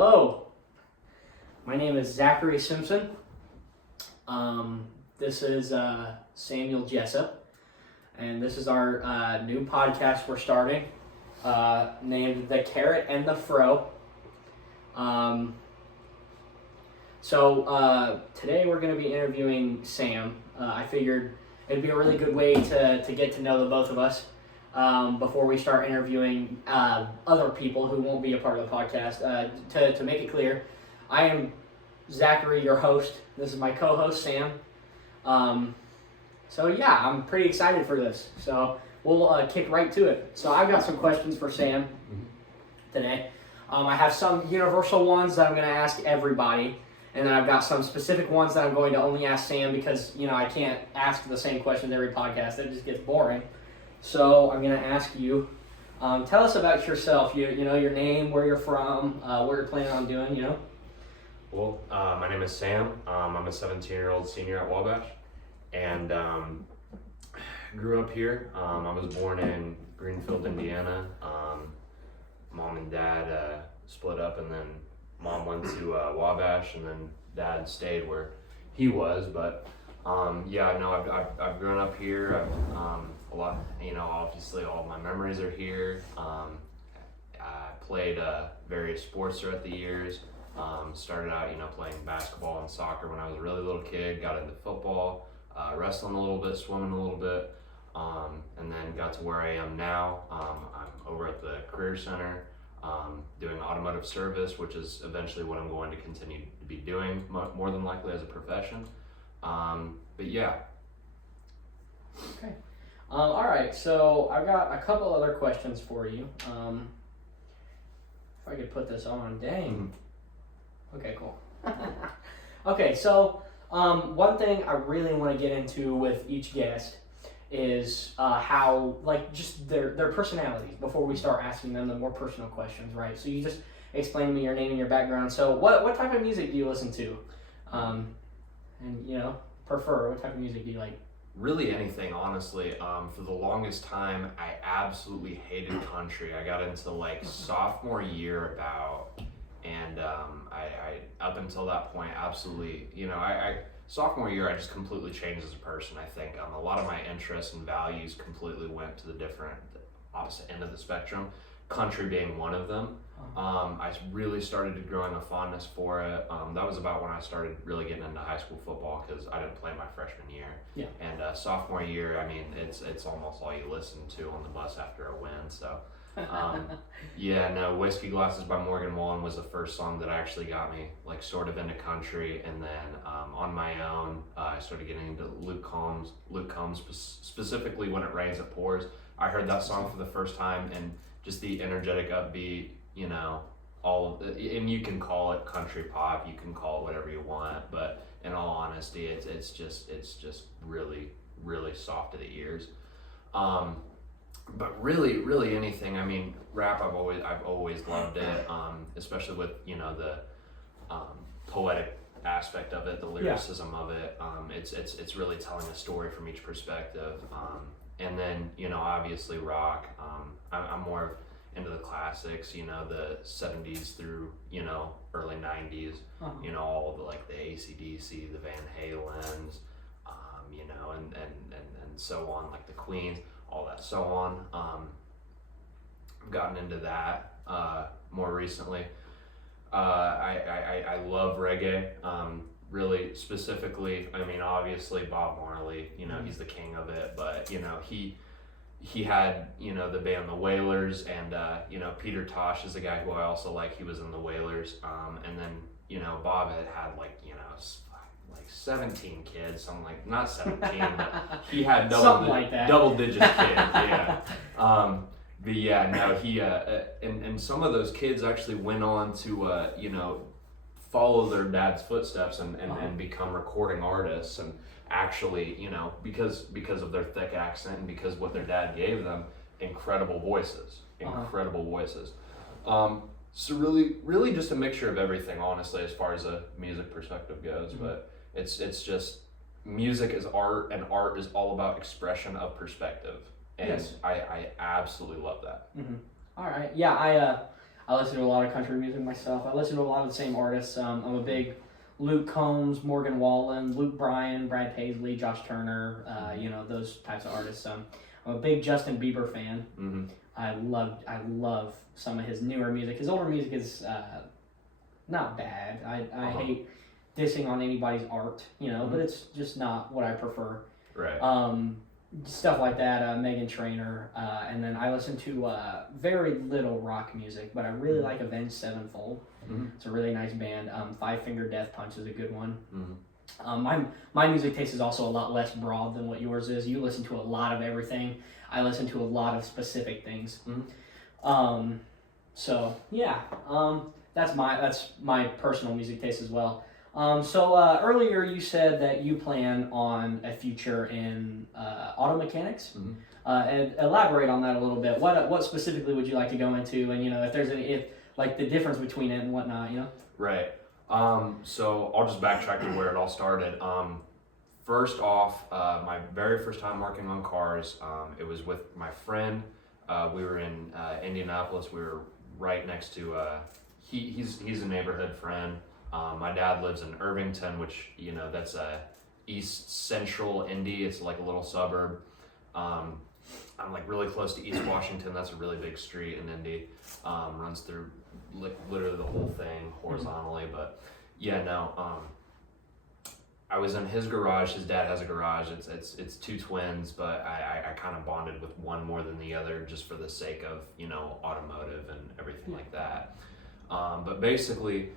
Hello, my name is Zachary Simpson. This is Samuel Jessup, and this is our new podcast we're starting, named The Carrot and the Fro. So today we're going to be interviewing Sam. I figured it'd be a really good way to get to know the both of us before we start interviewing other people who won't be a part of the podcast. To make it clear, I am Zachary, your host. This is my co-host, Sam. So yeah, I'm pretty excited for this. So we'll kick right to it. So I've got some questions for Sam today. I have some universal ones that I'm going to ask everybody. And then I've got some specific ones that I'm going to only ask Sam because, I can't ask the same questions every podcast. It just gets boring. So I'm going to ask you, tell us about yourself. Your name, where you're from, what you're planning on doing, Well, my name is Sam. I'm a 17-year-old senior at Wabash, and grew up here. I was born in Greenfield, Indiana. Mom and dad split up, and then Mom went to Wabash, and then Dad stayed where he was. But I've grown up here. I've a lot. Obviously, all of my memories are here. I played various sports throughout the years. Started out, playing basketball and soccer when I was a really little kid. Got into football, wrestling a little bit, swimming a little bit, and then got to where I am now. I'm over at the Career Center. Doing automotive service, which is eventually what I'm going to continue to be doing, more than likely as a profession. But yeah. Okay. All right, so I've got a couple other questions for you. If I could put this on, dang. Okay, cool. Okay, so one thing I really want to get into with each guest is how, just their personalities before we start asking them the more personal questions, right? So you just explain to me your name and your background. So what type of music do you listen to? And, prefer? What type of music do you like? Really anything, honestly. For the longest time, I absolutely hated country. I got into sophomore year and I up until that point, absolutely, sophomore year, I just completely changed as a person, I think. A lot of my interests and values completely went to the opposite end of the spectrum, country being one of them. I really started growing a fondness for it. That was about when I started really getting into high school football because I didn't play my freshman year. Yeah. And sophomore year, it's almost all you listen to on the bus after a win, so... Whiskey Glasses by Morgan Wallen was the first song that actually got me sort of into country, and then on my own I started getting into Luke Combs specifically When It Rains It Pours. I heard that song for the first time, and just the energetic upbeat, and you can call it country pop, you can call it whatever you want, but in all honesty it's just really, really soft to the ears. But really anything. Rap, I've always loved it, especially with the poetic aspect of it, the lyricism of it. It's really telling a story from each perspective. And then obviously rock. I'm more into the classics. The 70s through early 90s. All of the AC/DC, the Van Halens, and so on, the Queens. All that so on. I've gotten into that more recently. I love reggae. Really specifically, obviously Bob Marley, he's the king of it, but he had the band The Wailers, and Peter Tosh is the guy who I also like. He was in The Wailers, and then Bob had 17 kids, something not 17, but he had double digit kids, yeah. And some of those kids actually went on to, follow their dad's footsteps and become recording artists, and actually, because of their thick accent and because what their dad gave them, incredible voices. So really just a mixture of everything, honestly, as far as a music perspective goes, but it's just music is art, and art is all about expression of perspective, and yes. I absolutely love that. All right, yeah, I listen to a lot of country music myself. I listen to a lot of the same artists. I'm a big Luke Combs, Morgan Wallen, Luke Bryan, Brad Paisley, Josh Turner, those types of artists. I'm a big Justin Bieber fan. Mm-hmm. I love some of his newer music. His older music is not bad. I hate dissing on anybody's art, but it's just not what I prefer. Right. Stuff like that, Meghan Trainor, and then I listen to very little rock music, but I really like Avenged Sevenfold. Mm-hmm. It's a really nice band. Five Finger Death Punch is a good one. Mm-hmm. My music taste is also a lot less broad than what yours is. You listen to a lot of everything. I listen to a lot of specific things. Mm-hmm. So yeah, that's my personal music taste as well. So earlier you said that you plan on a future in auto mechanics. Mm-hmm. And elaborate on that a little bit. What specifically would you like to go into? And if there's the difference between it and whatnot, Right. So I'll just backtrack to where it all started. First off, my very first time working on cars, it was with my friend. We were in Indianapolis. We were right next to. He's a neighborhood friend. My dad lives in Irvington, which that's east central Indy. It's like a little suburb. I'm like really close to East Washington. That's a really big street in Indy. Runs through literally the whole thing horizontally. But yeah, no. I was in his garage. His dad has a garage. It's two twins, but I kind of bonded with one more than the other just for the sake of automotive and everything like that. But basically,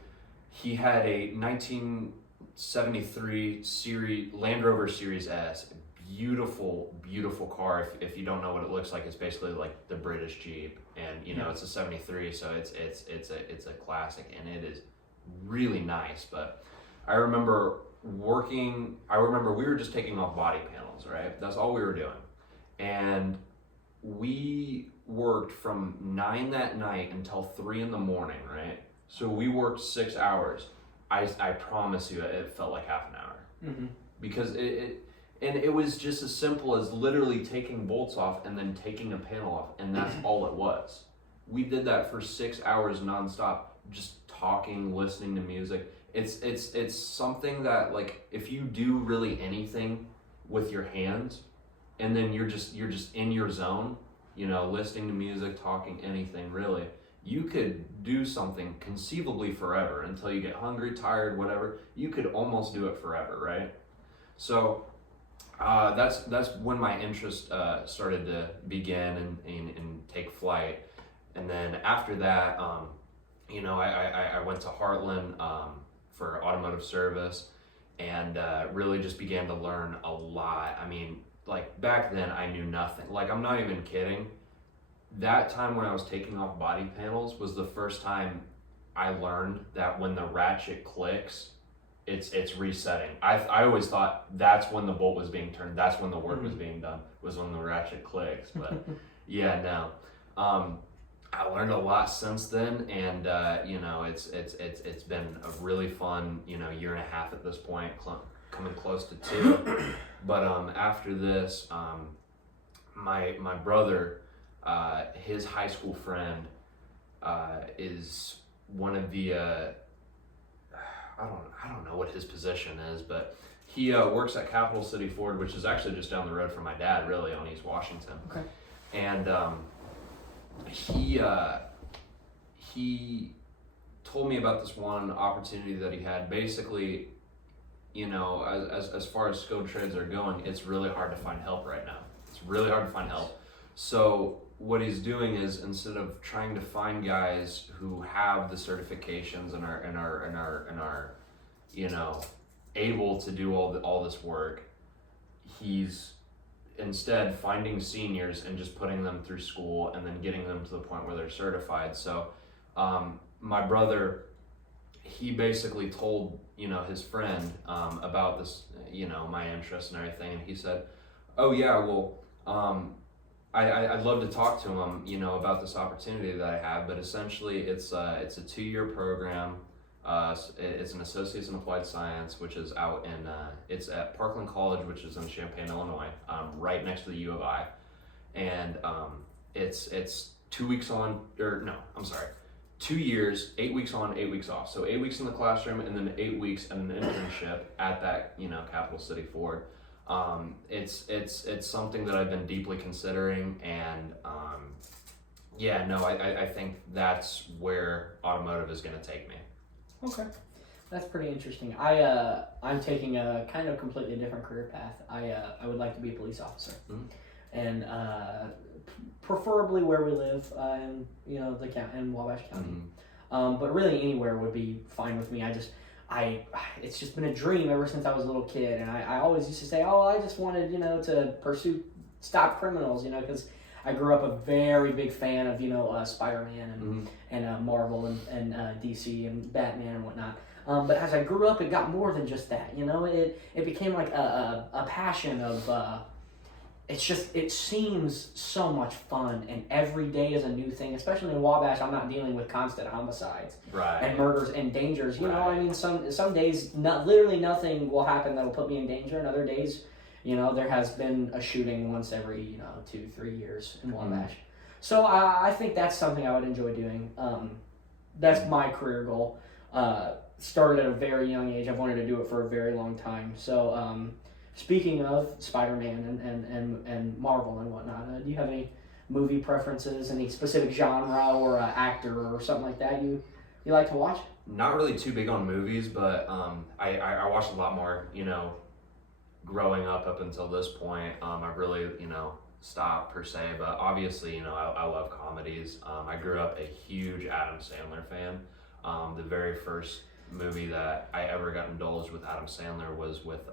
he had a 1973 Land Rover Series S. Beautiful, beautiful car. If you don't know what it looks like, it's basically like the British Jeep, and it's a 73, so it's a classic, and it is really nice. But I remember we were just taking off body panels, right? That's all we were doing, and we worked from 9 that night until 3 in the morning, right? So we worked 6 hours. I promise you, it felt like half an hour. Mm-hmm. Because it was just as simple as literally taking bolts off and then taking a panel off, and that's all it was. We did that for 6 hours nonstop, just talking, listening to music. It's something that, like, if you do really anything with your hands, and then you're just in your zone, listening to music, talking, anything really, you could do something conceivably forever until you get hungry, tired, whatever. You could almost do it forever, right? So that's when my interest started to begin and take flight. And then after that, I went to Heartland for automotive service, and really just began to learn a lot. I mean, like back then I knew nothing. Like, I'm not even kidding. That time when I was taking off body panels was the first time I learned that when the ratchet clicks, it's resetting. I always thought that's when the bolt was being turned. That's when the work was being done, was when the ratchet clicks. But yeah, no. I learned a lot since then, and it's been a really fun year and a half at this point, coming close to 2. But after this, my brother, his high school friend, is one of the I don't know what his position is, but he works at Capital City Ford, which is actually just down the road from my dad, really, on East Washington. Okay. And he told me about this one opportunity that he had. Basically, as far as skilled trades are going, it's really hard to find help right now. It's really hard to find help. So what he's doing is, instead of trying to find guys who have the certifications and are able to do all this work, he's instead finding seniors and just putting them through school and then getting them to the point where they're certified. So my brother, he basically told his friend about this, my interest and everything, and he said, oh yeah, well, I'd love to talk to him, about this opportunity that I have, but essentially it's a 2-year program. It's an Associates in Applied Science, which is out in, it's at Parkland College, which is in Champaign, Illinois, right next to the U of I. And it's 2 weeks on, or no, I'm sorry, 2 years, 8 weeks on, 8 weeks off. So 8 weeks in the classroom and then 8 weeks in an internship at that, Capital City Ford. It's something that I've been deeply considering, and I think that's where automotive is going to take me. Okay, that's pretty interesting. I'm taking a kind of completely different career path. I would like to be a police officer, and preferably where we live in the county in Wabash County. But really anywhere would be fine with me. It's just been a dream ever since I was a little kid, and I always used to say, oh, I just wanted to stop criminals, because I grew up a very big fan of Spider-Man and Marvel and DC and Batman and whatnot. But as I grew up, it got more than just that. It became like a passion of. It seems so much fun, and every day is a new thing. Especially in Wabash, I'm not dealing with constant homicides and murders and dangers. Some days literally nothing will happen that'll put me in danger, and other days, there has been a shooting once every 2-3 years in Wabash. So I think that's something I would enjoy doing. That's my career goal. Started at a very young age. I've wanted to do it for a very long time. So. Speaking of Spider-Man and Marvel and whatnot, do you have any movie preferences, any specific genre or actor or something like that you like to watch? Not really too big on movies, but I watched a lot more, growing up until this point. I've really, stopped per se, but obviously, I love comedies. I grew up a huge Adam Sandler fan. The very first movie that I ever got indulged with Adam Sandler was with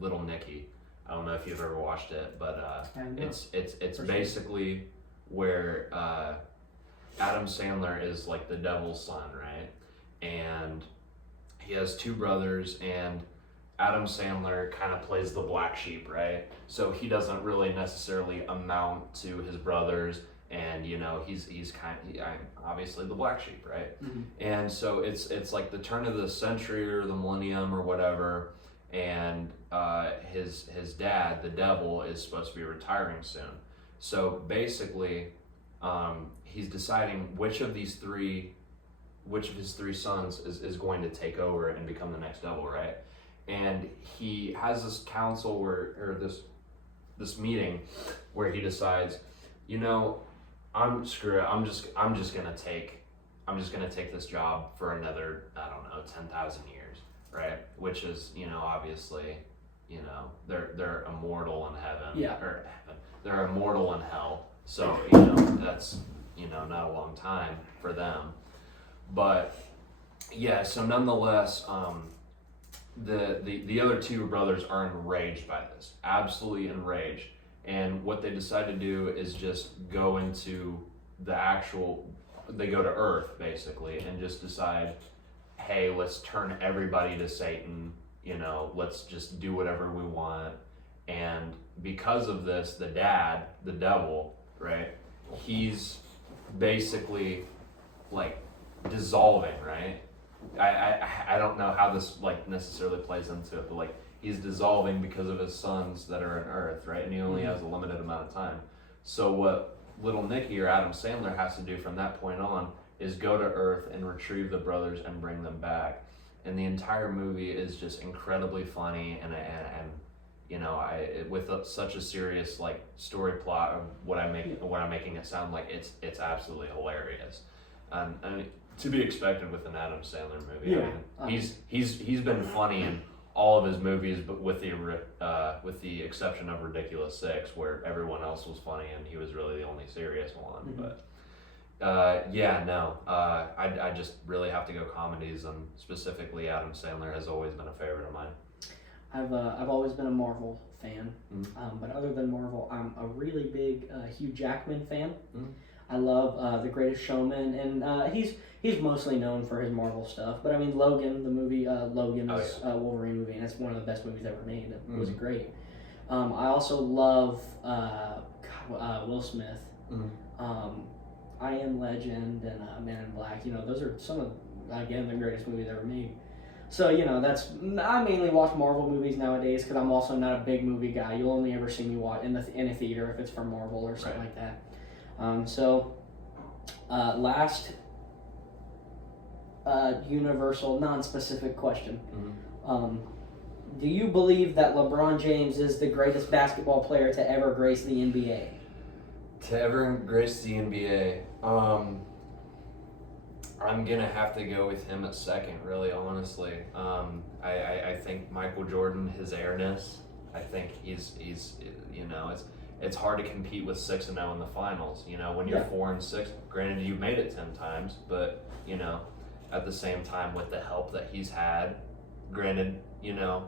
Little Nicky. I don't know if you've ever watched it, but it's basically where Adam Sandler is like the devil's son, right? And he has two brothers, and Adam Sandler kind of plays the black sheep, right? So he doesn't really necessarily amount to his brothers. And he's obviously the black sheep, right? And so it's like the turn of the century or the millennium or whatever, and his dad, the devil, is supposed to be retiring soon. So basically, he's deciding which of his three sons is going to take over and become the next devil, right? And he has this council or this meeting where he decides, I'm just gonna take this job for another, I don't know, 10,000 years, right? Which is, obviously, they're immortal in heaven, or heaven. They're immortal in hell. So that's not a long time for them. But yeah, so nonetheless, the other two brothers are enraged by this, absolutely enraged. And what they decide to do is just go into they go to Earth basically and just decide, hey, let's turn everybody to Satan, let's just do whatever we want. And because of this, the dad, the devil, right, he's basically like dissolving, right? I don't know how this like necessarily plays into it, but like he's dissolving because of his sons that are on Earth, right? And he only has a limited amount of time. So what Little Nicky or Adam Sandler has to do from that point on is go to Earth and retrieve the brothers and bring them back. And the entire movie is just incredibly funny and with such a serious like story plot of what I'm making it sound like, it's absolutely hilarious. And to be expected with an Adam Sandler movie. Yeah. I mean, he's been funny in all of his movies, but with the exception of Ridiculous Six, where everyone else was funny and he was really the only serious one. But I just really have to go comedies, and specifically Adam Sandler has always been a favorite of mine. I've always been a Marvel fan, but other than Marvel, I'm a really big Hugh Jackman fan. I love The Greatest Showman, and he's mostly known for his Marvel stuff. But I mean, Logan, the movie Logan is a Wolverine movie, and it's one of the best movies ever made. It was great. I also love Will Smith. I Am Legend and Man in Black. Those are some of the greatest movies ever made. So I mainly watch Marvel movies nowadays because I'm also not a big movie guy. You'll only ever see me watch in a theater if it's for Marvel or something like that. Last universal, non-specific question. Mhm. Do you believe that LeBron James is the greatest basketball player to ever grace the NBA? To ever grace the NBA, I'm gonna have to go with him at second. Really, honestly, I think Michael Jordan, his airness. I think he's it's hard to compete with 6-0 in the finals. When you're 4-6. Granted, you made it 10 times, but at the same time with the help that he's had. Granted,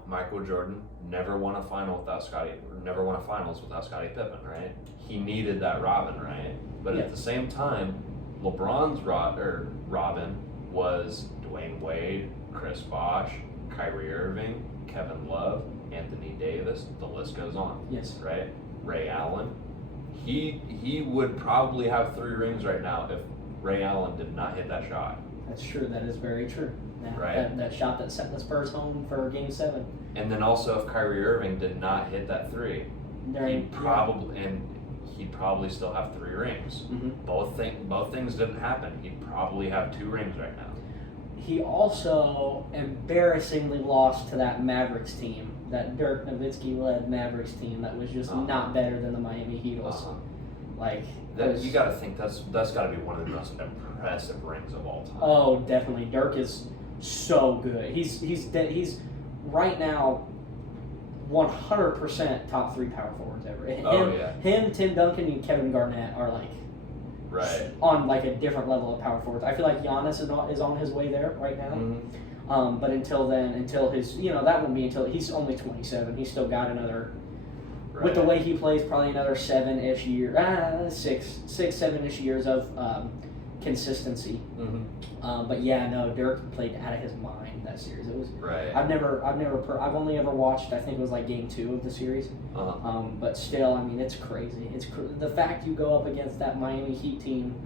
Michael Jordan never won a finals without Scottie Pippen, right? He needed that Robin, right? But at the same time, LeBron's Robin was Dwayne Wade, Chris Bosh, Kyrie Irving, Kevin Love, Anthony Davis. The list goes on. Yes. Right? Ray Allen. He would probably have 3 rings right now if Ray Allen did not hit that shot. That's true. That is very true. Right. That shot that sent the Spurs home for Game 7. And then also, if Kyrie Irving did not hit that 3, he'd probably still have 3 rings. Mm-hmm. Both things didn't happen. He'd probably have 2 rings right now. He also embarrassingly lost to that Mavericks team, that Dirk Nowitzki led Mavericks team that was just not better than the Miami Heat. You got to think that's got to be one of the most impressive rings of all time. Oh, definitely. Dirk is so good. He's right now 100% top 3 power forwards ever. Him, Tim Duncan, and Kevin Garnett are on a different level of power forwards. I feel like Giannis is on his way there right now. Mm-hmm. But until his that won't be until he's only 27. He's still got another. Right. With the way he plays, probably another 7-ish years, 6, 7-ish years of consistency. Mm-hmm. But yeah, no, Dirk played out of his mind that series. It was. Right. I've only ever watched. I think it was Game 2 of the series. Uh-huh. But still, I mean, it's crazy. The fact you go up against that Miami Heat team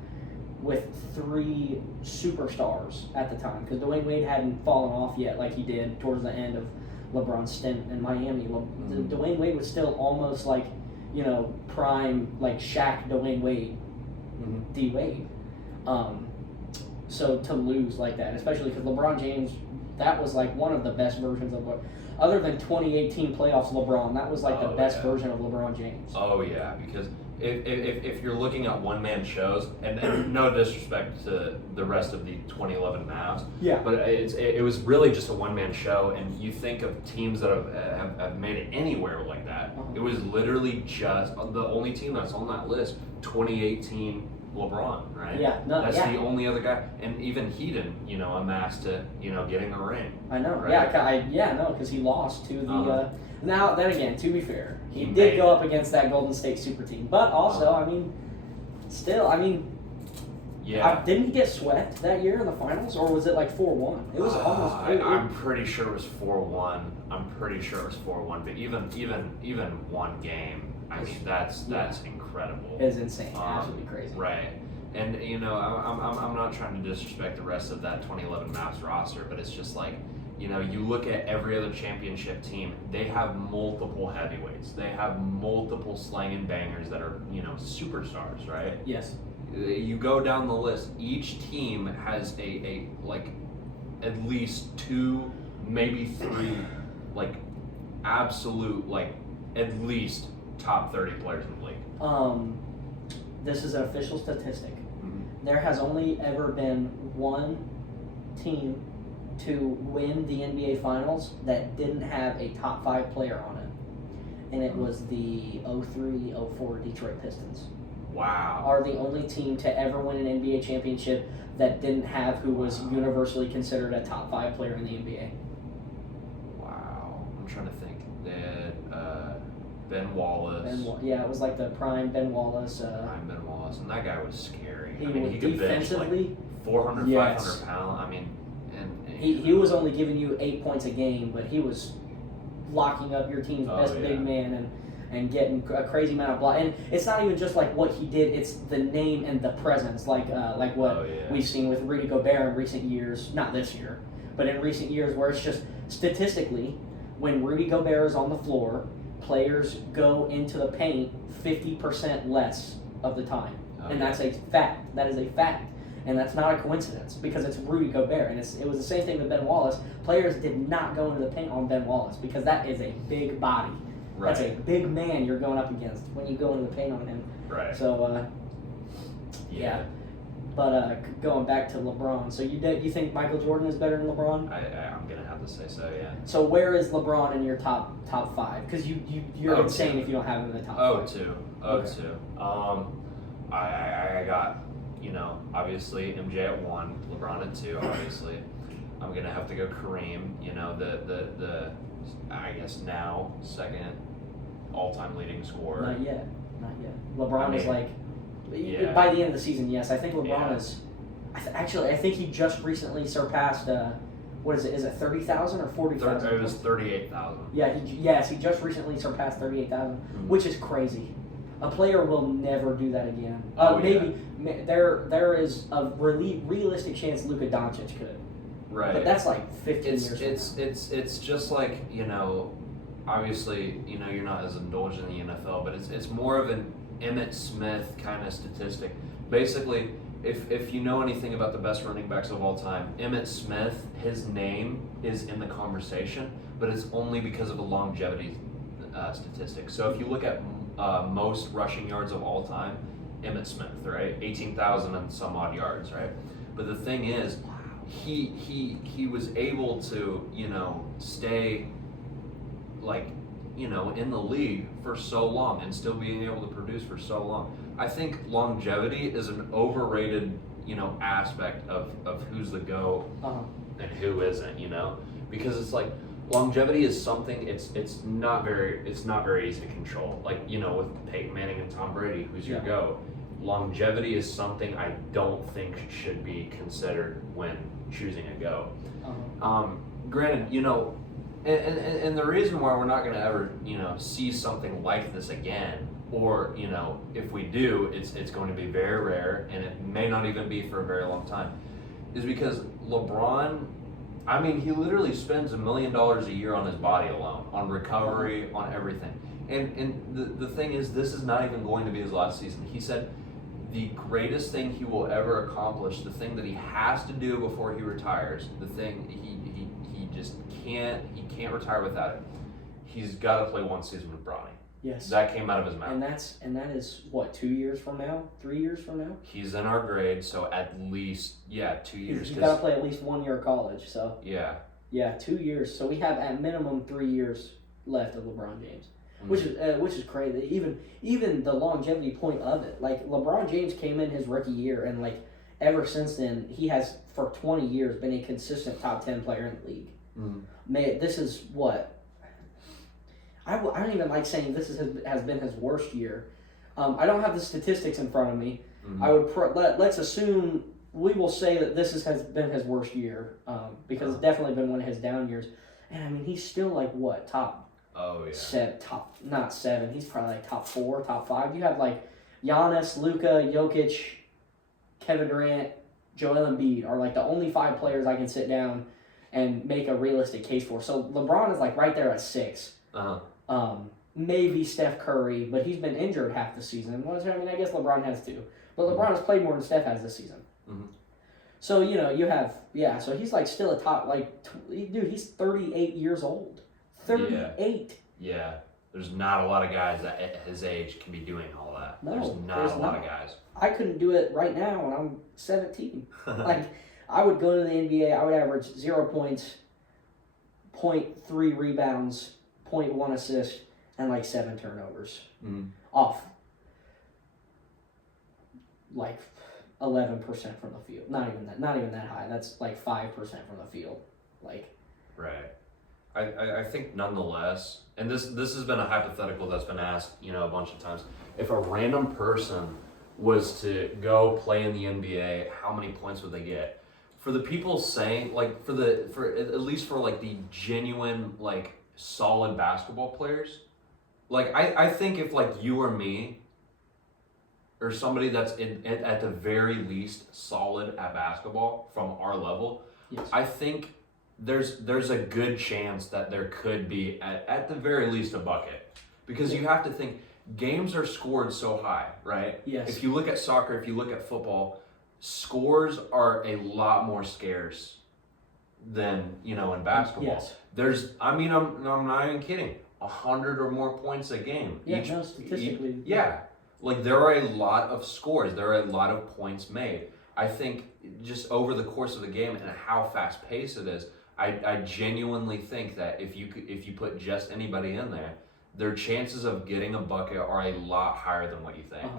with 3 superstars at the time, because Dwayne Wade hadn't fallen off yet like he did towards the end of LeBron's stint in Miami. Dwayne Wade was still almost prime Shaq, Dwayne Wade, Mm-hmm. D Wade. So to lose like that, especially because LeBron James, that was one of the best versions of other than 2018 playoffs LeBron, that was the best version of LeBron James. Oh yeah, because if you're looking at one-man shows, and no disrespect to the rest of the 2011 Mavs, but it was really just a one-man show, and you think of teams that have made it anywhere like that. Uh-huh. It was literally just the only team that's on that list, 2018 LeBron, right? Yeah, no, that's the only other guy, and even he didn't, amass to, getting a ring. I know, right? because he lost to the. Now, then again, to be fair, he He did made go it. up against that Golden State super team, but also, didn't he get swept that year in the finals, or was it 4-1? It was almost. I'm pretty sure it was 4-1. But even one game, I mean, that's incredible. It's insane, absolutely crazy. Right. And I'm not trying to disrespect the rest of that 2011 Mavs roster, but it's just you look at every other championship team, they have multiple heavyweights. They have multiple slanging bangers that are, superstars, right? Yes. You go down the list, each team has a at least 2, maybe 3, absolute, at least top 30 players in the league. This is an official statistic. Mm-hmm. There has only ever been one team to win the NBA Finals that didn't have a top 5 player on it. And it was the 03-04 Detroit Pistons. Wow. Are the only team to ever win an NBA championship that didn't have who was universally considered a top 5 player in the NBA. Wow. I'm trying to think. They had Ben Wallace. It was the prime Ben Wallace. Prime Ben Wallace. And that guy was scary. He could bench defensively 400, yes. 500 pounds. I mean, He was only giving you 8 points a game, but he was locking up your team's best big man and getting a crazy amount of block. And it's not even just what he did; it's the name and the presence, what we've seen with Rudy Gobert in recent years. Not this year, but in recent years, where it's just statistically, when Rudy Gobert is on the floor, players go into the paint 50% less of the time, and that's a fact. That is a fact. And that's not a coincidence because it's Rudy Gobert. And it was the same thing with Ben Wallace. Players did not go into the paint on Ben Wallace because that is a big body. Right. That's a big man you're going up against when you go into the paint on him. Right. So, yeah. But going back to LeBron, so you think Michael Jordan is better than LeBron? I'm gonna have to say so. Yeah. So where is LeBron in your top five? Because you're Oh, insane two. if you don't have him in the top Oh, five. two. Okay. I got, obviously MJ at 1, LeBron at 2, obviously. I'm gonna have to go Kareem, the I guess now second all-time leading scorer. Not yet. LeBron is like, yeah. by the end of the season, yes. I think LeBron Yeah. is, I think he just recently surpassed, what is it? Is it 30,000 or 40,000? It was 38,000. Yeah, he just recently surpassed 38,000, which is crazy. A player will never do that again. There is a realistic chance Luka Doncic could. Right. But that's like 15 years from now. It's just like, obviously, you're not as indulged in the NFL, but it's more of an Emmitt Smith kind of statistic. Basically, if you know anything about the best running backs of all time, Emmitt Smith, his name is in the conversation, but it's only because of a longevity statistic. So if you look at most rushing yards of all time, Emmitt Smith, right? 18,000 and some odd yards, right? But the thing is, he was able to, stay in the league for so long and still being able to produce for so long. I think longevity is an overrated, aspect of who's the GOAT and who isn't, because it's like longevity is something it's not very easy to control. Like, with Peyton Manning and Tom Brady, who's your GOAT. Longevity is something I don't think should be considered when choosing a GOAT. Granted, and the reason why we're not going to ever, see something like this again, or, if we do, it's going to be very rare, and it may not even be for a very long time, is because LeBron, he literally spends $1 million a year on his body alone, on recovery, on everything. And the thing is, this is not even going to be his last season. He said the greatest thing he will ever accomplish, the thing that he has to do before he retires, the thing he just can't retire without it. He's got to play one season with Bronny. Yes. That came out of his mouth. And that is what, 2 years from now? 3 years from now? He's in our grade, so at least 2 years. He's got to play at least 1 year of college. So yeah. Yeah, 2 years. So we have at minimum 3 years left of LeBron James, which is crazy. Even the longevity point of it, like LeBron James came in his rookie year, and like ever since then he has for 20 years been a consistent top 10 player in the league. This is what I don't even like saying this has been his worst year. I don't have the statistics in front of me. I would let's assume we will say that this has been his worst year because it's definitely been one of his down years. And he's still like what, top? Oh yeah. Not 7. He's probably like top 4, top 5. You have like Giannis, Luka, Jokic, Kevin Durant, Joel Embiid are like the only 5 players I can sit down and make a realistic case for. So LeBron is like right there at 6. Maybe Steph Curry, but he's been injured half the season. I guess LeBron has too. But LeBron has played more than Steph has this season. So, you have, so he's like still a top, dude, he's 38 years old. 38. Yeah. There's not a lot of guys that at his age can be doing all that. No, there's not a lot of guys. I couldn't do it right now when I'm 17. I would go to the NBA, I would average 0 points, 0.3 rebounds, 0.1 assists, and like 7 turnovers. Off like 11% from the field. Not even that high. That's like 5% from the field. Right. I think nonetheless, and this has been a hypothetical that's been asked, a bunch of times. If a random person was to go play in the NBA, how many points would they get? For the people saying, for at least for the genuine, solid basketball players, I think if you or me, or somebody that's at the very least solid at basketball from our level, yes. I think there's a good chance that there could be at the very least a bucket, because you have to think games are scored so high, right? Yes. If you look at soccer, if you look at football, scores are a lot more scarce than, you know, in basketball. Yes. I'm not even kidding. 100 or more points a game. Yeah, no, statistically. Yeah. Like, there are a lot of scores. There are a lot of points made. I think just over the course of the game and how fast paced it is, I genuinely think that if you put just anybody in there, their chances of getting a bucket are a lot higher than what you think.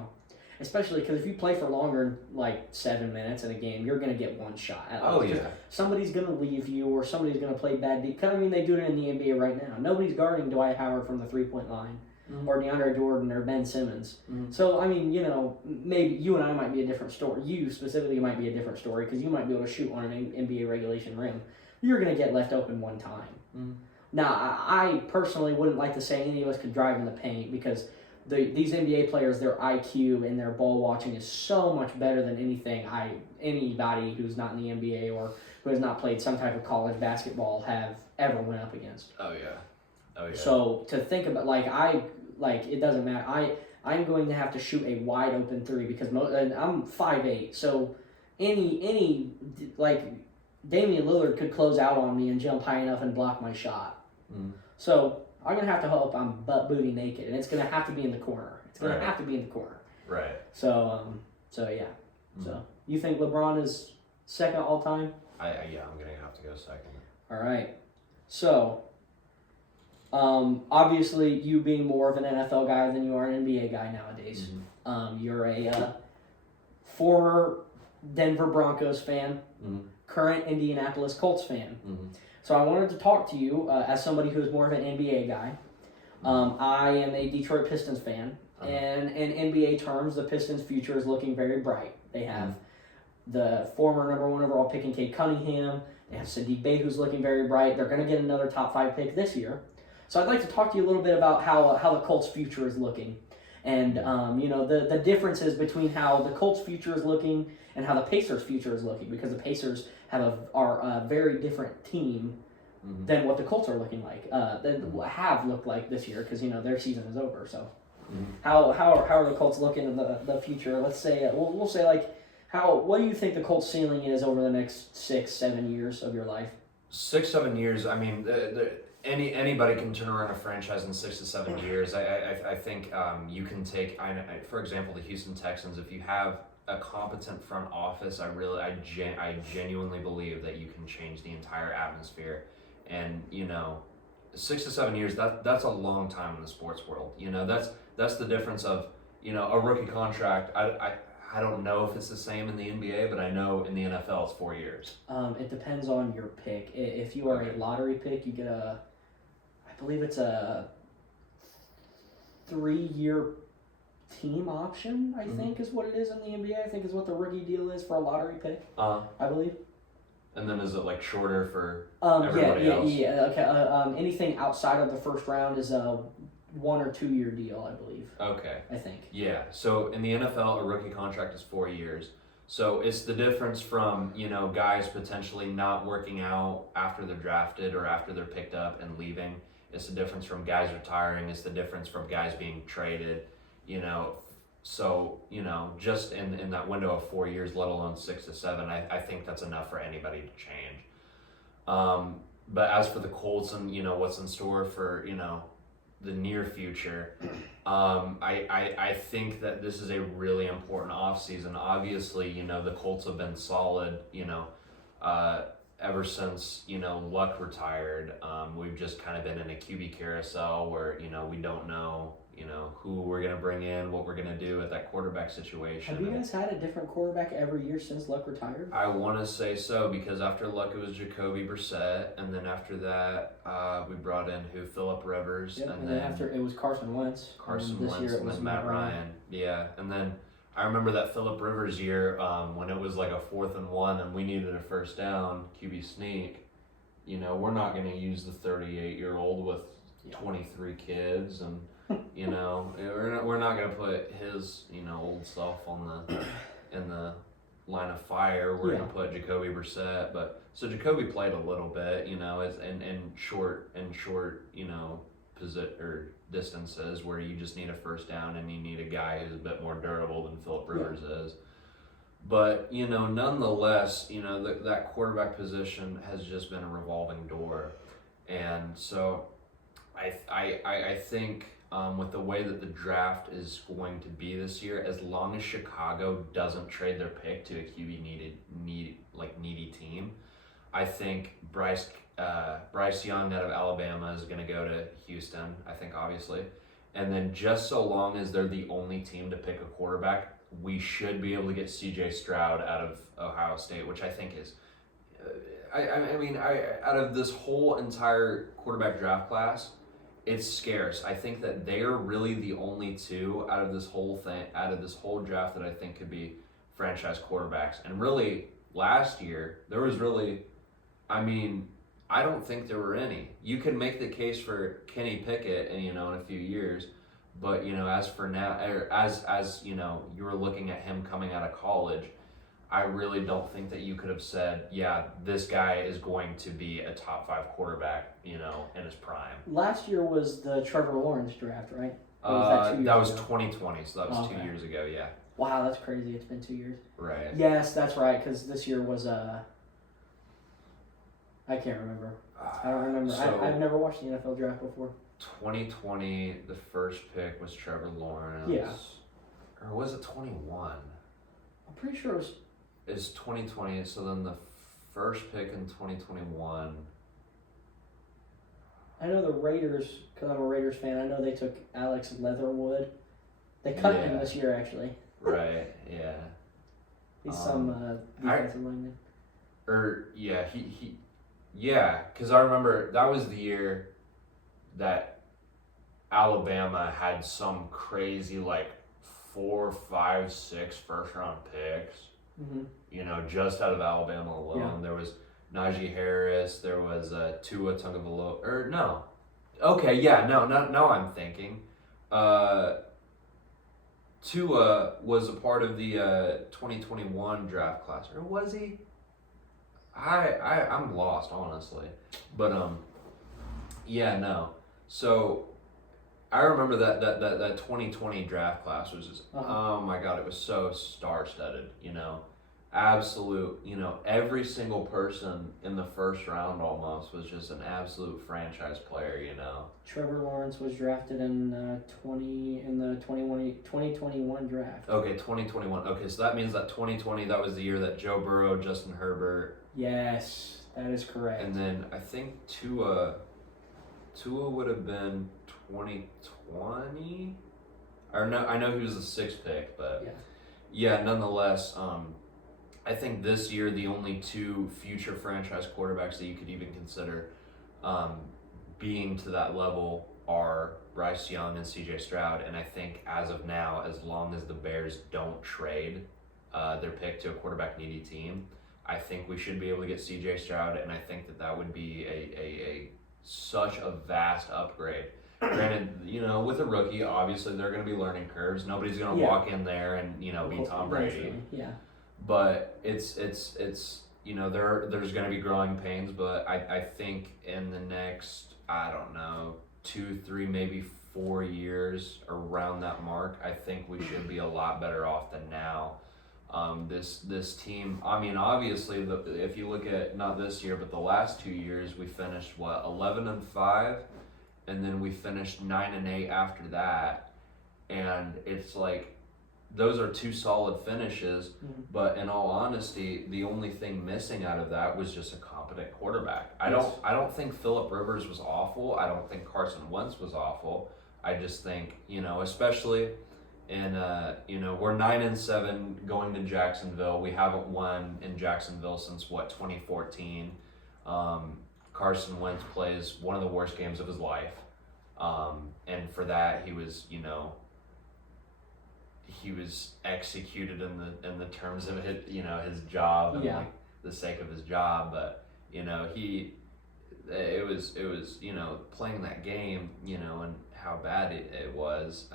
Especially because if you play for longer, like 7 minutes in a game, you're going to get one shot. Oh, yeah. Somebody's going to leave you, or somebody's going to play bad D. I mean, they do it in the NBA right now. Nobody's guarding Dwight Howard from the 3-point line, or DeAndre Jordan, or Ben Simmons. So, I mean, you know, maybe you and I might be a different story. You specifically might be a different story because you might be able to shoot on an NBA regulation rim. You're going to get left open one time. Now, I personally wouldn't like to say any of us could drive in the paint because these NBA players, their IQ and their ball watching is so much better than anybody who's not in the NBA or who has not played some type of college basketball have ever went up against. Oh yeah. So to think about it doesn't matter. I'm going to have to shoot a wide open three because and I'm 5'8", so any like Damian Lillard could close out on me and jump high enough and block my shot. So I'm going to have to hope I'm butt booty naked, and it's going to have to be in the corner. It's going to have to be in the corner. Right. So yeah. So you think LeBron is second all time? Yeah, I'm going to have to go second. All right. So, obviously, you being more of an NFL guy than you are an NBA guy nowadays. You're a former Denver Broncos fan, current Indianapolis Colts fan. So I wanted to talk to you as somebody who is more of an NBA guy. I am a Detroit Pistons fan, and in NBA terms, the Pistons' future is looking very bright. They have the former number 1 overall pick in Cade Cunningham. They have Sadiq Bey, who's looking very bright. They're going to get another top 5 pick this year. So I'd like to talk to you a little bit about how the Colts' future is looking, and you know the differences between how the Colts' future is looking and how the Pacers' future is looking, because the Pacers are a very different team than what the Colts are looking like, have looked like this year, because you know their season is over. So how are the Colts looking in the future? Let's say we'll say like what do you think the Colts' ceiling is over the next 6-7 years of your life? 6-7 years. I mean, anybody can turn around a franchise in 6 to 7 years. I think you can take, for example, the Houston Texans. If you have a competent front office, I genuinely believe that you can change the entire atmosphere. And you know, 6 to 7 years, that's a long time in the sports world. You know, that's the difference of, you know, a rookie contract. I don't know if it's the same in the NBA, but I know in the NFL it's 4 years. It depends on your pick. If you are a lottery pick, you get I believe it's a 3-year team option, I think is what it is in the NBA. I think is what the rookie deal is for a lottery pick, I believe. And then is it like shorter for everybody else? Yeah, okay. Anything outside of the first round is a 1 or 2 year deal, I believe. Okay. I think. Yeah. So in the NFL, a rookie contract is 4 years. So it's the difference from, you know, guys potentially not working out after they're drafted or after they're picked up and leaving. It's the difference from guys retiring. It's the difference from guys being traded, you know. So, you know, just in that window of 4 years, let alone 6 to 7, I think that's enough for anybody to change. But as for the Colts and, you know, what's in store for, you know, the near future, I think that this is a really important offseason. Obviously, you know, the Colts have been solid, you know, ever since, you know, Luck retired. We've just kind of been in a QB carousel where, you know, we don't know, you know, who we're going to bring in, what we're going to do at that quarterback situation. Have you guys had a different quarterback every year since Luck retired? I want to say so, because after Luck it was Jacoby Brissett, and then after that we brought in Phillip Rivers, yep, and then after it was Carson Wentz. And then Matt Ryan. Yeah, and then I remember that Phillip Rivers year when it was like a 4th and 1 and we needed a first down QB sneak. You know, we're not going to use the 38-year-old with 23 kids, and you know, we're not going to put his, you know, old self in the line of fire. We're going to put Jacoby Brissett. But so Jacoby played a little bit, you know, in short, you know, distances where you just need a first down and you need a guy who's a bit more durable than Phillip Rivers is. But, nonetheless, that quarterback position has just been a revolving door. And so I think with the way that the draft is going to be this year, as long as Chicago doesn't trade their pick to a QB needy team, I think Bryce Young out of Alabama is going to go to Houston, I think, obviously. And then just so long as they're the only team to pick a quarterback, we should be able to get CJ Stroud out of Ohio State, which I think is, out of this whole entire quarterback draft class, it's scarce. I think that they are really the only two out of this whole draft that I think could be franchise quarterbacks. And really, last year, there was I don't think there were any. You can make the case for Kenny Pickett, in a few years, but as for now, as you were looking at him coming out of college, I really don't think that you could have said, yeah, this guy is going to be a top 5 quarterback, in his prime. Last year was the Trevor Lawrence draft, right? Or That was ago? 2020, so that was 2 Okay. years ago. Yeah. Wow, that's crazy. It's been 2 years. Right. Yes, that's right, because this year was I can't remember. I don't remember. I've never watched the NFL draft before. 2020, the first pick was Trevor Lawrence. Yeah. Or was it 21? I'm pretty sure it was. It's 2020, so then the first pick in 2021. I know the Raiders, because I'm a Raiders fan, I know they took Alex Leatherwood. They cut him this year, actually. Right, yeah. He's some defensive lineman. Because I remember that was the year that Alabama had some crazy 4, 5, 6 first round picks. Mm-hmm. Just out of Alabama alone. Yeah. There was Najee Harris. There was Tua Tagovailoa. Or no, okay, yeah, no, I'm thinking. Tua was a part of the 2021 draft class, or was he? I'm lost, honestly, but yeah, no. So I remember that 2020 draft class was just oh my god, it was so star-studded, absolute, every single person in the first round almost was just an absolute franchise player, Trevor Lawrence was drafted in the 2021 draft. Okay, 2021. Okay, so that means that 2020, that was the year that Joe Burrow, Justin Herbert. Yes, that is correct. And then I think Tua would have been 2020. Or no, I know he was the 6th pick, but yeah, nonetheless, I think this year the only 2 future franchise quarterbacks that you could even consider being to that level are Bryce Young and CJ Stroud. And I think as of now, as long as the Bears don't trade their pick to a quarterback needy team, I think we should be able to get CJ Stroud, and I think that would be a such a vast upgrade. Granted, with a rookie, obviously there are going to be learning curves. Nobody's going to walk in there and be Tom Brady. Yeah. But it's there's going to be growing pains. But I think in the next 2, 3, maybe 4 years, around that mark, I think we should be a lot better off than now. This team, obviously, if you look at not this year but the last 2 years, we finished 11-5, and then we finished 9-8 after that, and it's those are 2 solid finishes. Mm-hmm. But in all honesty, the only thing missing out of that was just a competent quarterback. I don't think Phillip Rivers was awful. I don't think Carson Wentz was awful. I just think especially. And we're 9-7 going to Jacksonville. We haven't won in Jacksonville since 2014. Carson Wentz plays one of the worst games of his life, and for that he was executed in the terms of his job and the sake of his job. But it was playing that game and how bad it was.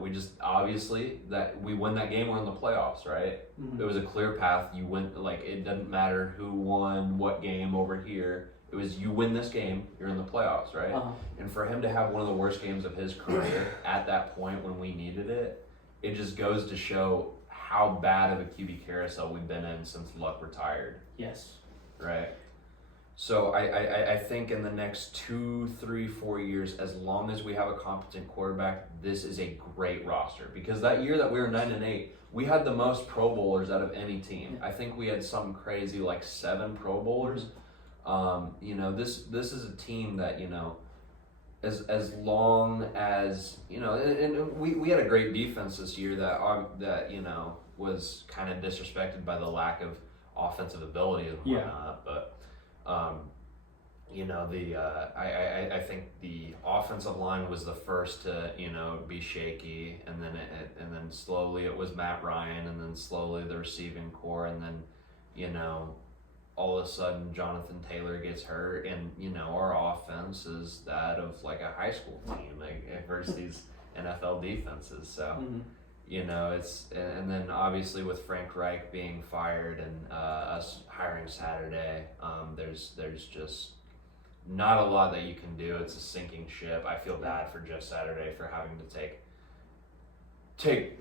We just obviously that we win that game, we're in the playoffs, right? Mm-hmm. It was a clear path. You win, it doesn't matter who won what game over here. It was you win this game, you're in the playoffs, right? And for him to have one of the worst games of his career at that point when we needed it, it just goes to show how bad of a QB carousel we've been in since Luck retired, Yes. right? So I think in the next 2, 3, 4 years, as long as we have a competent quarterback, this is a great roster. Because that year that we were 9-8, we had the most Pro Bowlers out of any team. I think we had some crazy like 7 Pro Bowlers. You know, this is a team that, you know, as long as, you know, and we had a great defense this year that you know was kind of disrespected by the lack of offensive ability and whatnot. But you know, I think the offensive line was the first to, you know, be shaky, and then slowly it was Matt Ryan, and then slowly the receiving core, and then, you know, all of a sudden Jonathan Taylor gets hurt, and, you know, our offense is that of like a high school team like, versus these NFL defenses. So, you know, and then obviously with Frank Reich being fired and us hiring Saturday, there's just not a lot that you can do. It's a sinking ship. I feel bad for Jeff Saturday for having to take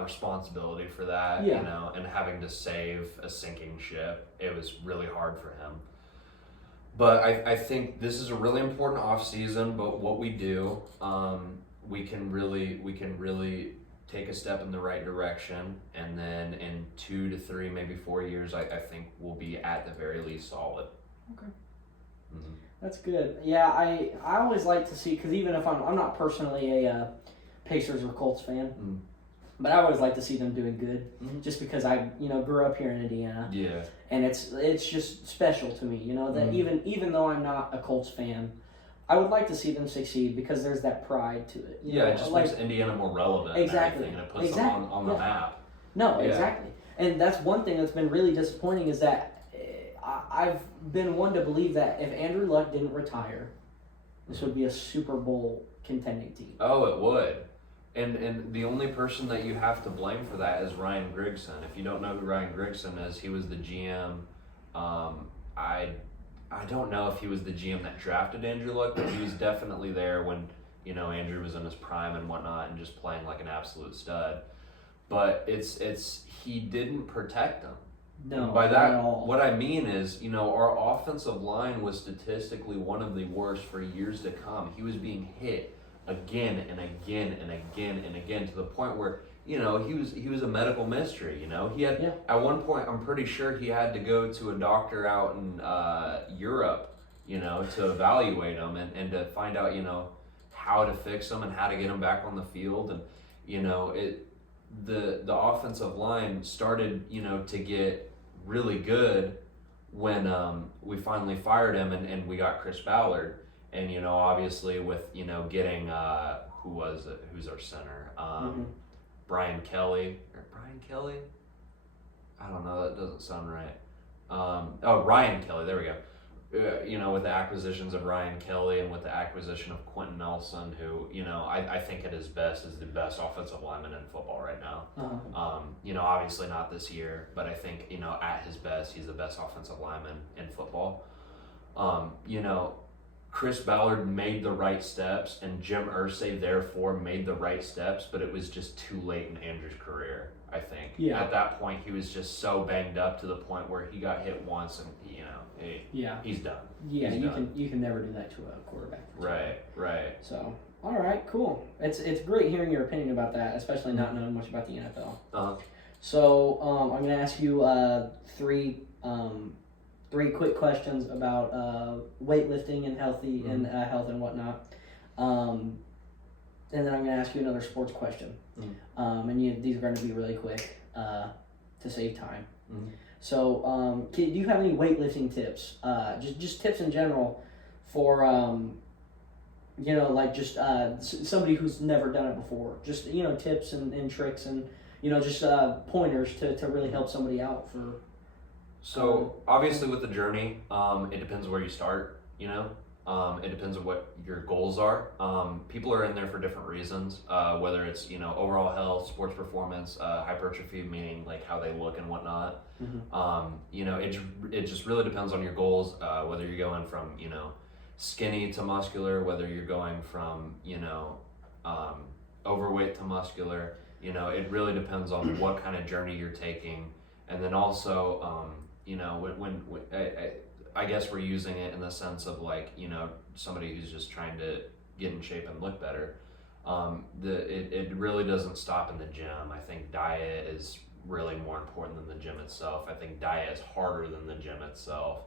responsibility for that, you know, and having to save a sinking ship. It was really hard for him. But I think this is a really important off season. But what we do, we can really take a step in the right direction, and then in 2 to 3, maybe 4 years, I think we'll be at the very least solid. Okay. That's good. Yeah, I always like to see, because even if I'm not personally a Pacers or Colts fan, but I always like to see them doing good, just because I, you know, grew up here in Indiana. Yeah. And it's just special to me, you know, that even though I'm not a Colts fan, I would like to see them succeed because there's that pride to it. You know? It just makes Indiana more relevant. Exactly. And it puts them on the map. No, exactly. And that's one thing that's been really disappointing is that I've been one to believe that if Andrew Luck didn't retire, this would be a Super Bowl contending team. Oh, it would. And the only person that you have to blame for that is Ryan Grigson. If you don't know who Ryan Grigson is, he was the GM. I don't know if he was the GM that drafted Andrew Luck, but he was definitely there when, you know, Andrew was in his prime and whatnot and just playing like an absolute stud. But he didn't protect him. No, by that, not at all. what I mean is, you know, our offensive line was statistically one of the worst for years to come. He was being hit again and again and again and again to the point where, you know, he was a medical mystery. You know, he had at one point, I'm pretty sure he had to go to a doctor out in Europe, you know, to evaluate him and to find out, you know, how to fix him and how to get him back on the field. And, you know, the offensive line started, you know, to get really good when we finally fired him and we got Chris Ballard. And, you know, obviously with, you know, getting who's our center, Brian Kelly. I don't know, that doesn't sound right. Ryan Kelly, there we go. You know, with the acquisitions of Ryan Kelly and with the acquisition of Quentin Nelson, who, you know, I think at his best is the best offensive lineman in football right now. You know, obviously not this year, but I think, you know, at his best, he's the best offensive lineman in football. You know, Chris Ballard made the right steps, and Jim Irsay therefore made the right steps, but it was just too late in Andrew's career, I think. Yeah. At that point, he was just so banged up to the point where he got hit once, and, you know, he's done. Yeah, he's done. You can never do that to a quarterback. Right. So, all right, cool. It's great hearing your opinion about that, especially not knowing much about the NFL. So, I'm going to ask you three quick questions about weightlifting and healthy and health and whatnot. And then I'm going to ask you another sports question. And these are going to be really quick to save time. So, do you have any weightlifting tips? Just tips in general for, you know, like just somebody who's never done it before. Just, you know, tips and tricks and, you know, just pointers to really help somebody out for... So obviously with the journey, it depends where you start, you know, it depends on what your goals are. People are in there for different reasons, whether it's, you know, overall health, sports performance, hypertrophy, meaning like how they look and whatnot. You know, it just really depends on your goals, whether you're going from, you know, skinny to muscular, whether you're going from, you know, overweight to muscular. You know, it really depends on what kind of journey you're taking, and then also, you know, when I guess we're using it in the sense of like, you know, somebody who's just trying to get in shape and look better. It really doesn't stop in the gym. I think diet is really more important than the gym itself. I think diet is harder than the gym itself.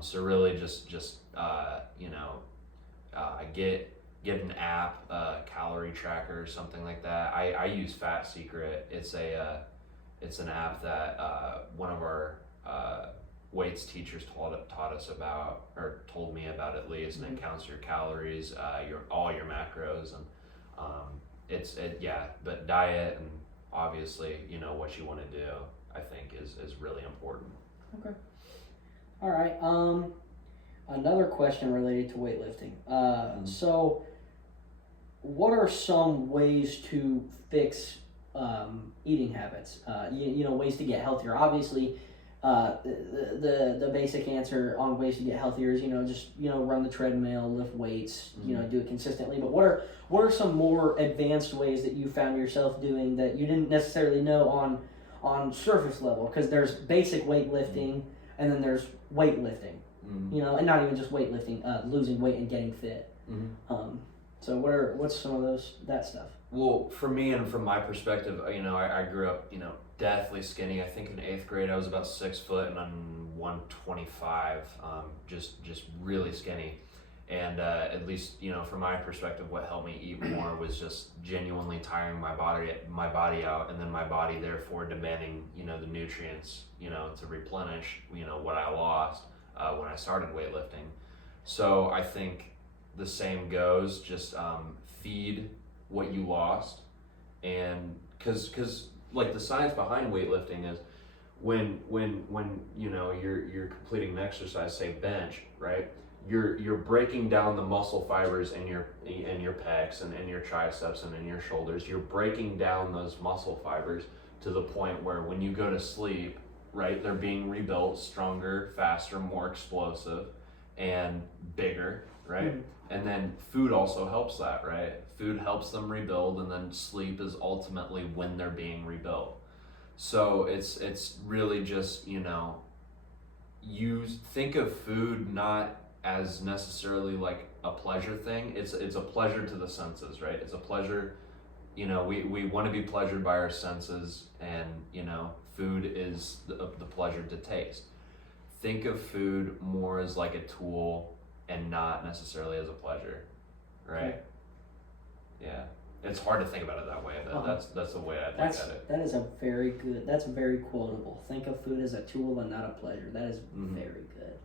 So really just you know, get an app, calorie tracker or something like that. I use Fat Secret. It's an app that one of our weights teachers taught us about, or told me about at least, and it counts your calories, all your macros, and but diet and obviously, you know, what you want to do, I think is really important. Okay. All right. Another question related to weightlifting. So, what are some ways to fix eating habits? You know, ways to get healthier. Obviously, the basic answer on ways to get healthier is, you know, just, you know, run the treadmill, lift weights, you know, do it consistently. But what are some more advanced ways that you found yourself doing that you didn't necessarily know on surface level? Because there's basic weightlifting and then there's weightlifting. You know, and not even just weightlifting, losing weight and getting fit. So what's some of that stuff? Well, for me and from my perspective, you know, I grew up, you know, deathly skinny. I think in 8th grade I was about 6 foot and I'm 125, just really skinny. And at least, you know, from my perspective, what helped me eat more was just genuinely tiring my body out, and then my body therefore demanding, you know, the nutrients, you know, to replenish, you know, what I lost when I started weightlifting. So I think the same goes, just feed what you lost. And because like the science behind weightlifting is when you know you're completing an exercise, say bench, right, you're breaking down the muscle fibers in your pecs and in your triceps and in your shoulders. You're breaking down those muscle fibers to the point where when you go to sleep, right, they're being rebuilt stronger, faster, more explosive, and bigger, right? And then food also helps that, right? Food helps them rebuild, and then sleep is ultimately when they're being rebuilt. So it's really just, you know, you think of food not as necessarily like a pleasure thing. It's a pleasure to the senses, right? It's a pleasure, you know, we want to be pleasured by our senses, and, you know, food is the pleasure to taste. Think of food more as like a tool and not necessarily as a pleasure, right? Okay. Yeah, it's hard to think about it that way, but that's the way I look at it. That's very quotable. Think of food as a tool and not a pleasure. That is very good.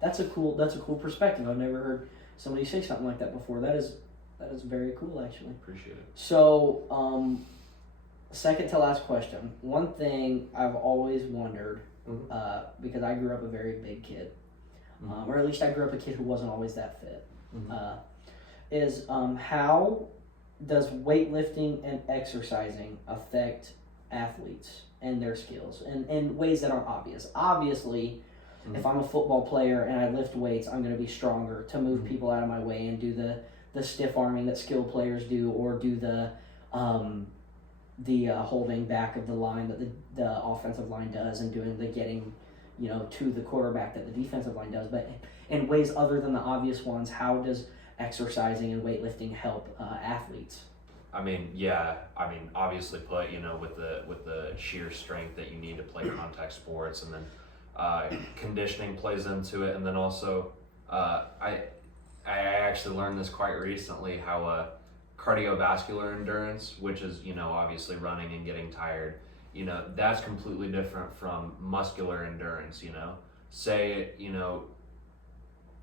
That's a cool perspective. I've never heard somebody say something like that before. That is very cool, actually. Appreciate it. So, second to last question. One thing I've always wondered, because I grew up a very big kid, or at least I grew up a kid who wasn't always that fit, is how does weightlifting and exercising affect athletes and their skills in ways that aren't obvious? Obviously, if I'm a football player and I lift weights, I'm going to be stronger to move people out of my way and do the stiff arming that skilled players do, or do the holding back of the line that the offensive line does, and doing the getting, you know, to the quarterback that the defensive line does. But in ways other than the obvious ones, how does exercising and weightlifting help athletes? I mean, obviously put, you know, with the sheer strength that you need to play contact sports, and then conditioning plays into it, and then also I actually learned this quite recently, how cardiovascular endurance, which is, you know, obviously running and getting tired, you know, that's completely different from muscular endurance. You know, say, you know,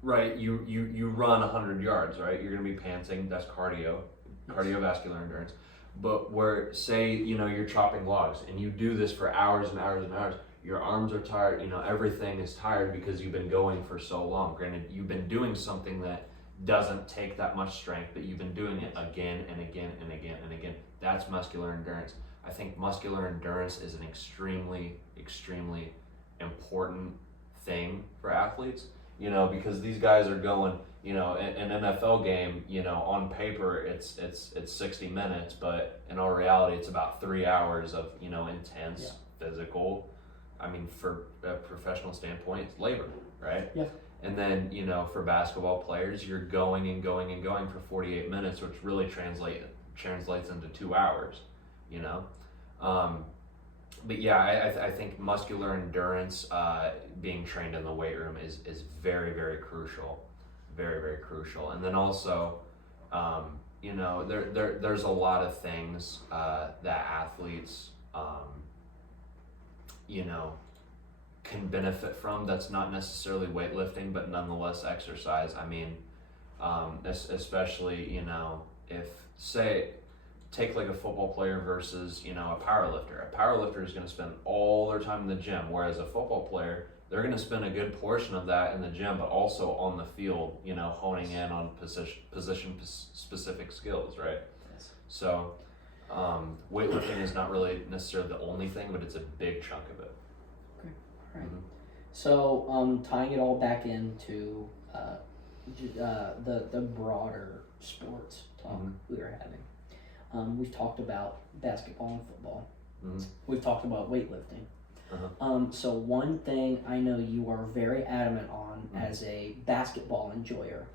right, you run 100 yards, right, you're gonna be panting, that's cardiovascular endurance. But where, say, you know, you're chopping logs and you do this for hours and hours and hours, your arms are tired, you know, everything is tired because you've been going for so long. Granted, you've been doing something that doesn't take that much strength, but you've been doing it again and again and again and again. That's muscular endurance. I think muscular endurance is an extremely, extremely important thing for athletes. you know, because these guys are going, you know, an NFL game, you know, on paper it's 60 minutes, but in all reality it's about 3 hours of, you know, intense physical. I mean, for a professional standpoint, it's labor, right? Yeah. And then, you know, for basketball players, you're going and going and going for 48 minutes, which really translates into 2 hours, you know? But yeah, I think muscular endurance, being trained in the weight room is very, very crucial. Very, very crucial. And then also, you know, there's a lot of things that athletes, you know, can benefit from that's not necessarily weightlifting, but nonetheless exercise. I mean, especially, you know, if, say, take like a football player versus, you know, a powerlifter. A powerlifter is going to spend all their time in the gym, whereas a football player, they're going to spend a good portion of that in the gym, but also on the field, you know, honing in on position-specific skills, right? Yes. So, weightlifting is not really necessarily the only thing, but it's a big chunk of it. Okay, all right. Mhm. So, tying it all back into the broader sports talk we were having. We've talked about basketball and football. Mhm. We've talked about weightlifting. Uh-huh. So one thing I know you are very adamant on as a basketball enjoyer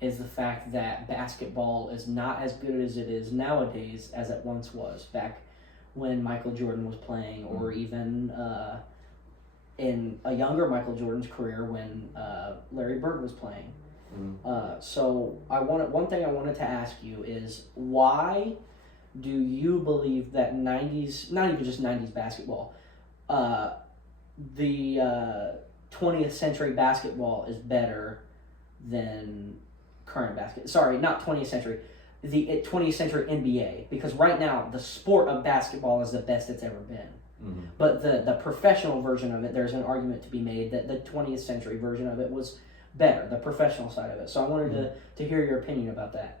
is the fact that basketball is not as good as it is nowadays as it once was back when Michael Jordan was playing, or even in a younger Michael Jordan's career when Larry Bird was playing. So one thing I wanted to ask you is, why do you believe that 90s, not even just 90s basketball, the 20th century basketball is better than current sorry, not 20th century, the 20th century NBA, because right now the sport of basketball is the best it's ever been. But the professional version of it, there's an argument to be made that the 20th century version of it was better, the professional side of it. So I wanted to hear your opinion about that.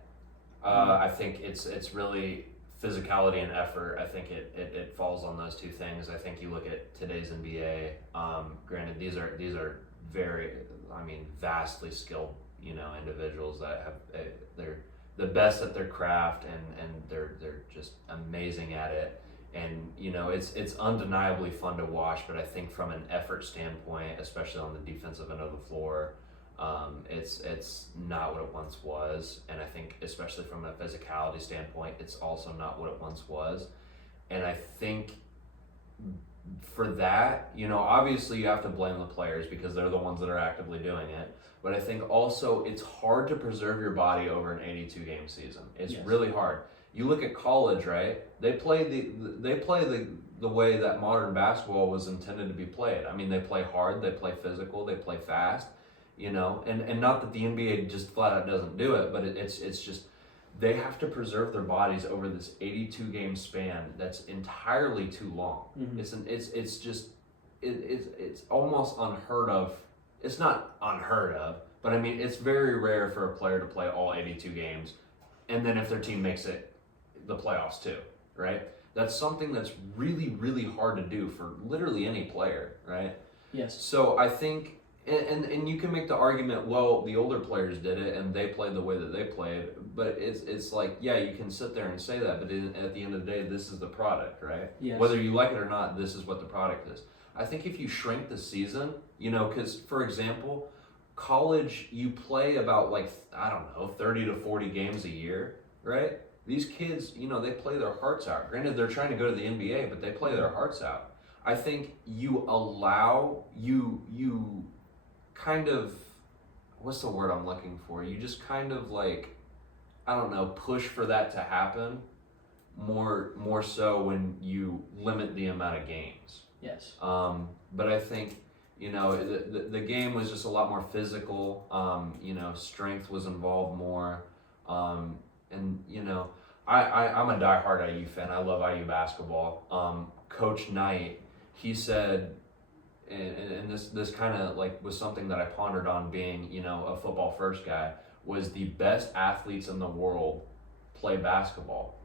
I think it's really physicality and effort. I think it falls on those two things. I think you look at today's NBA. Granted, these are very, I mean, vastly skilled, you know, individuals that have they're the best at their craft, and they're just amazing at it. And you know, it's undeniably fun to watch. But I think from an effort standpoint, especially on the defensive end of the floor, it's not what it once was. And I think especially from a physicality standpoint, it's also not what it once was. And I think for that, you know, obviously you have to blame the players because they're the ones that are actively doing it. But I think also it's hard to preserve your body over an 82 game season. It's really hard. You look at college, right? They play the way that modern basketball was intended to be played. I mean, they play hard, they play physical, they play fast. You know, and not that the NBA just flat out doesn't do it, but it's just they have to preserve their bodies over this 82 game span that's entirely too long. It's almost unheard of. It's not unheard of, but I mean, it's very rare for a player to play all 82 games, and then if their team makes it the playoffs too, right? That's something that's really, really hard to do for literally any player, right? Yes. So I think. And you can make the argument, well, the older players did it and they played the way that they played, but it's like, yeah, you can sit there and say that, but at the end of the day, this is the product, right? Yes. Whether you like it or not, this is what the product is. I think if you shrink the season, you know, because, for example, college, you play about, like, I don't know, 30 to 40 games a year, right? These kids, you know, they play their hearts out. Granted, they're trying to go to the NBA, but they play their hearts out. I think you allow, you kind of, what's the word I'm looking for? You just kind of like, I don't know, push for that to happen more so when you limit the amount of games. Yes. But I think, you know, the game was just a lot more physical. You know, strength was involved more. And, you know, I'm a diehard IU fan. I love IU basketball. Coach Knight, he said, and this kind of like was something that I pondered on, being, you know, a football first guy, was the best athletes in the world play basketball,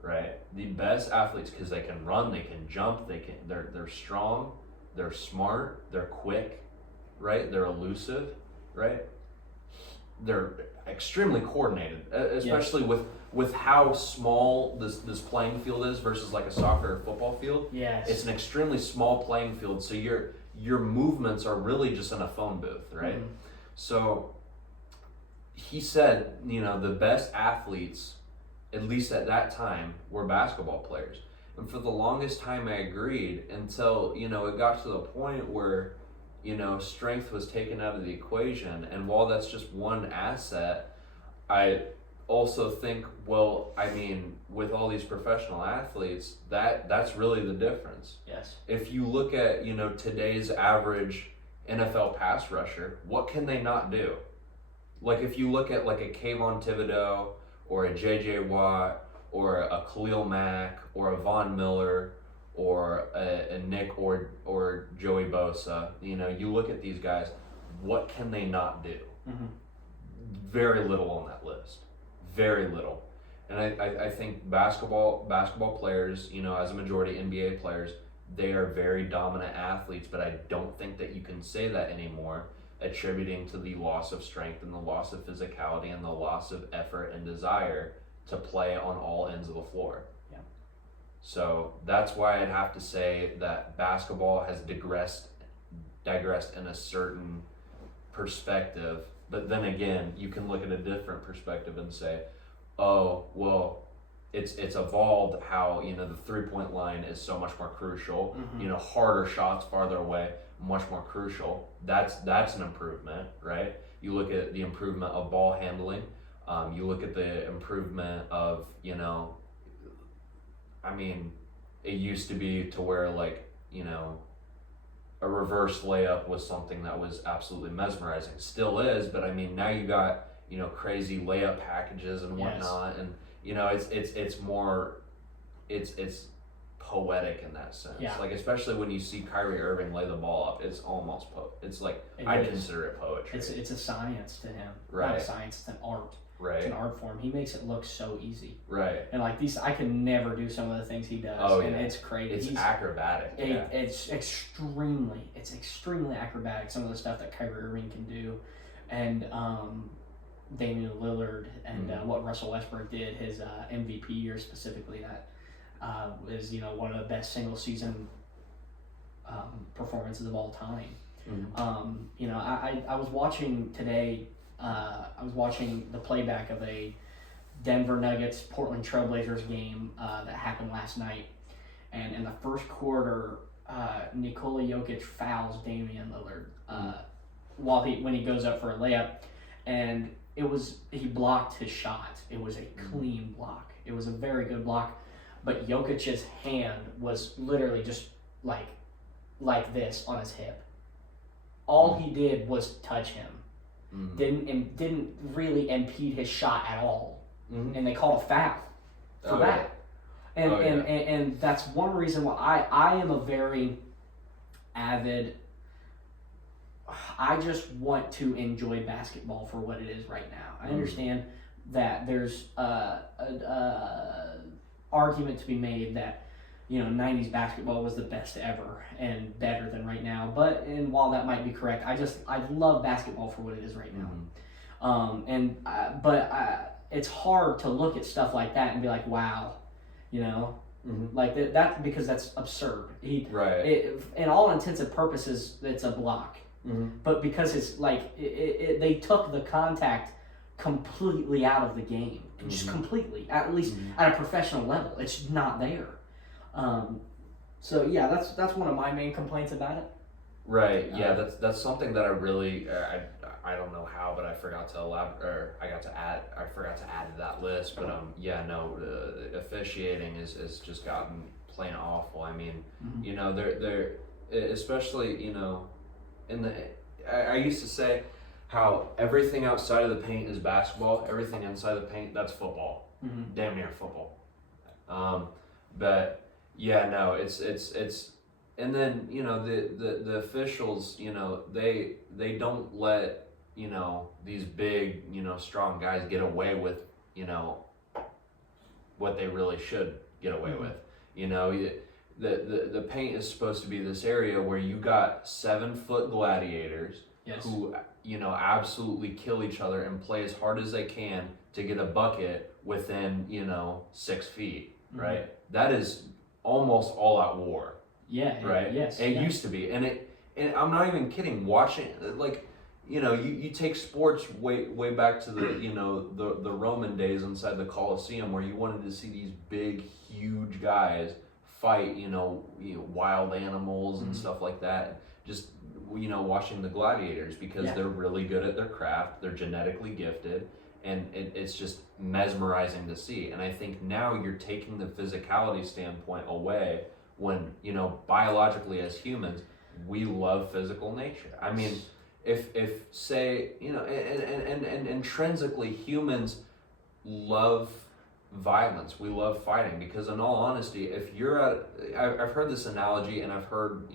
right? The best athletes, because they can run, they can jump, they're strong, they're smart, they're quick, right? They're elusive. right? They're extremely coordinated, especially with how small this playing field is versus like a soccer or football field. Yes. It's an extremely small playing field, so your movements are really just in a phone booth, right? Mhm. So he said, the best athletes, at least at that time, were basketball players. And for the longest time I agreed until, it got to the point where, strength was taken out of the equation. And while that's just one asset, I also think, with all these professional athletes, that's really the difference. Yes. If you look at, today's average NFL pass rusher, what can they not do? Like if you look at like a Kayvon Thibodeau or a J.J. Watt or a Khalil Mack or a Von Miller or a Nick or Joey Bosa, you look at these guys, what can they not do? Mm-hmm. Very little on that list. Very little. And I think basketball players, as a majority NBA players, they are very dominant athletes, but I don't think that you can say that anymore, attributing to the loss of strength and the loss of physicality and the loss of effort and desire to play on all ends of the floor. Yeah. So that's why I'd have to say that basketball has digressed in a certain perspective, but then again, you can look at a different perspective and say, oh, well, it's evolved how, the 3-point line is so much more crucial, Mm-hmm. Harder shots farther away, much more crucial. That's an improvement, right? You look at the improvement of ball handling, you look at the improvement of, it used to be to where a reverse layup was something that was absolutely mesmerizing. Still is, but now you got, crazy layup packages and whatnot. Yes. And, it's more, it's poetic in that sense. Yeah. Like, especially when you see Kyrie Irving lay the ball up, it's almost it's like, I consider it poetry. It's a science to him. Right. Not a science, it's an art. Right. It's an art form. He makes it look so easy. Right. And like these, I can never do some of the things he does. Oh, and yeah. it's crazy. It's acrobatic. It's extremely acrobatic. Some of the stuff that Kyrie Irving can do, and Damian Lillard, and what Russell Westbrook did his MVP year specifically. That is one of the best single season performances of all time. Mm-hmm. I was watching today. I was watching the playback of a Denver Nuggets Portland Trailblazers game that happened last night, and in the first quarter, Nikola Jokic fouls Damian Lillard when he goes up for a layup, and he blocked his shot. It was a clean block. It was a very good block, but Jokic's hand was literally just like this on his hip. All he did was touch him. Didn't really impede his shot at all, and they called a foul for that. Yeah. And that's one reason why I am a very avid. I just want to enjoy basketball for what it is right now. I understand that there's a argument to be made that 90s basketball was the best ever and better than right now. And while that might be correct, I love basketball for what it is right now. It's hard to look at stuff like that and be like, wow, like that because that's absurd. In all intents and purposes, it's a block. But because it's like they took the contact completely out of the game, just completely, at least at a professional level, it's not there. So yeah, that's one of my main complaints about it. Right. Yeah, that's something that I really I don't know how, but I forgot to I forgot to add to that list. But officiating is just gotten plain awful. They're especially in the I used to say how everything outside of the paint is basketball, everything inside the paint that's football, damn near football. But yeah, no, it's and then the officials, they don't let these big strong guys get away with what they really should get away with. The paint is supposed to be this area where you got 7-foot gladiators Yes. who, absolutely kill each other and play as hard as they can to get a bucket within, 6 feet, Mhm. right? That is almost all out war, Yeah. right? Yes. It yeah. used to be, and I'm not even kidding. Watching, like, you take sports way back to the the Roman days inside the Colosseum, where you wanted to see these big, huge guys fight, wild animals and Mhm. stuff like that. Just watching the gladiators, because Yeah. they're really good at their craft, they're genetically gifted, and it's just mesmerizing to see. And I think now you're taking the physicality standpoint away when, biologically as humans, we love physical nature. I mean, if say, and intrinsically humans love violence, we love fighting, because in all honesty, if you're I've heard this analogy, and I've heard,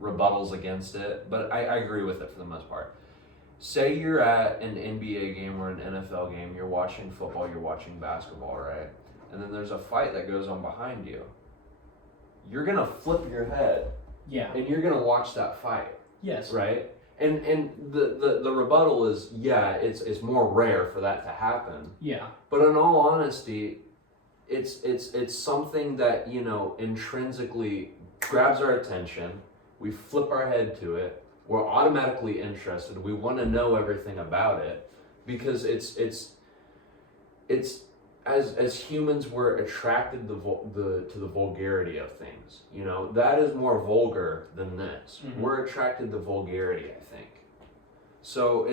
rebuttals against it, but I agree with it for the most part. Say you're at an NBA game or an NFL game, you're watching football, you're watching basketball, right? And then there's a fight that goes on behind you. You're gonna flip your head Yeah. and you're gonna watch that fight, Yes. right? And the rebuttal is, yeah, it's more rare for that to happen. Yeah. But in all honesty, it's something that, intrinsically grabs our attention. We flip our head to it. We're automatically interested. We want to know everything about it, because it's as humans, we're attracted to the vulgarity of things. That is more vulgar than this. Mhm. We're attracted to vulgarity, I think. So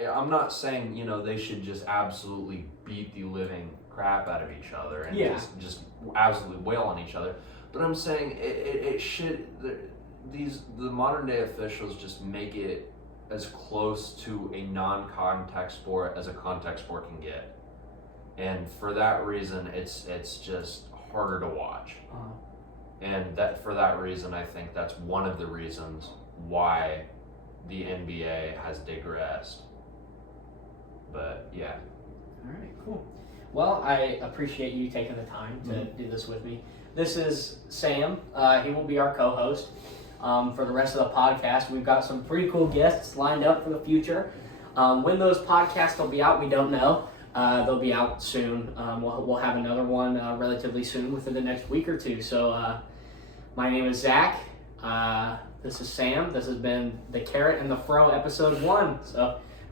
I'm not saying, they should just absolutely beat the living crap out of each other and Yeah. just absolutely wail on each other. But I'm saying it should, the modern day officials just make it as close to a non-contact sport as a contact sport can get. And for that reason, it's just harder to watch. Uh, And for that reason, I think that's one of the reasons why the NBA has digressed. But yeah. all right. Cool. Well, I appreciate you taking the time to do this with me. This is Sam. He will be our co-host for the rest of the podcast. We've got some pretty cool guests lined up for the future. When those podcasts will be out, we don't know. They'll be out soon. We'll have another one relatively soon, within the next week or two. So my name is Zach. This is Sam. This has been the Carrot and the Fro episode 1. So